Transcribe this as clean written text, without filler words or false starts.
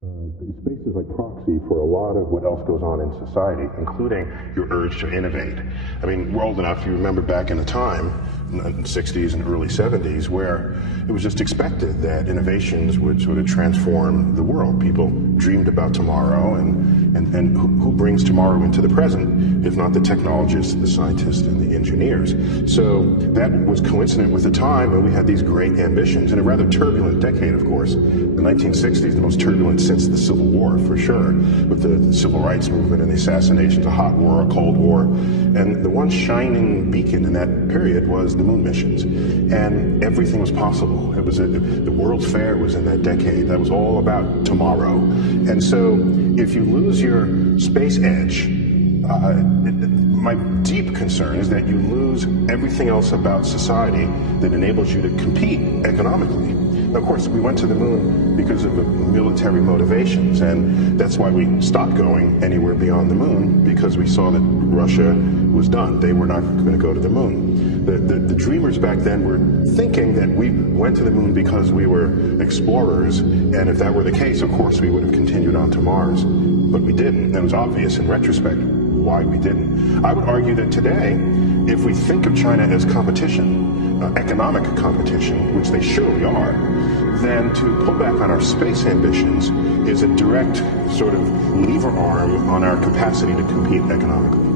Space is like proxy for a lot of what else goes on in society, including your urge to innovate. I mean, we're old enough, you remember back in a time, in the 60s and early 70s, where it was just expected that innovations would sort of transform the world. People dreamed about tomorrow, and who brings tomorrow into the present, if not the technologists, the scientists, and the engineers. So that was coincident with the time when we had these great ambitions, in a rather turbulent decade, of course. The 1960s, the most turbulent since the Civil War, for sure, with the civil rights movement and the assassinations, a hot war, a cold war. And the one shining beacon in that period was the moon missions. And everything was possible. It was the World's Fair was in that decade. That was all about tomorrow. And so if you lose your space edge, my deep concern is that you lose everything else about society that enables you to compete economically. Now, of course, we went to the moon because of the military motivations, and that's why we stopped going anywhere beyond the moon, because we saw that Russia was done. They were not going to go to the moon. The dreamers back then were thinking that we went to the moon because we were explorers, and if that were the case, of course, we would have continued on to Mars. But we didn't, and it was obvious in retrospect why we didn't. I would argue that today, if we think of China as competition, economic competition, which they surely are, then to pull back on our space ambitions is a direct sort of lever arm on our capacity to compete economically.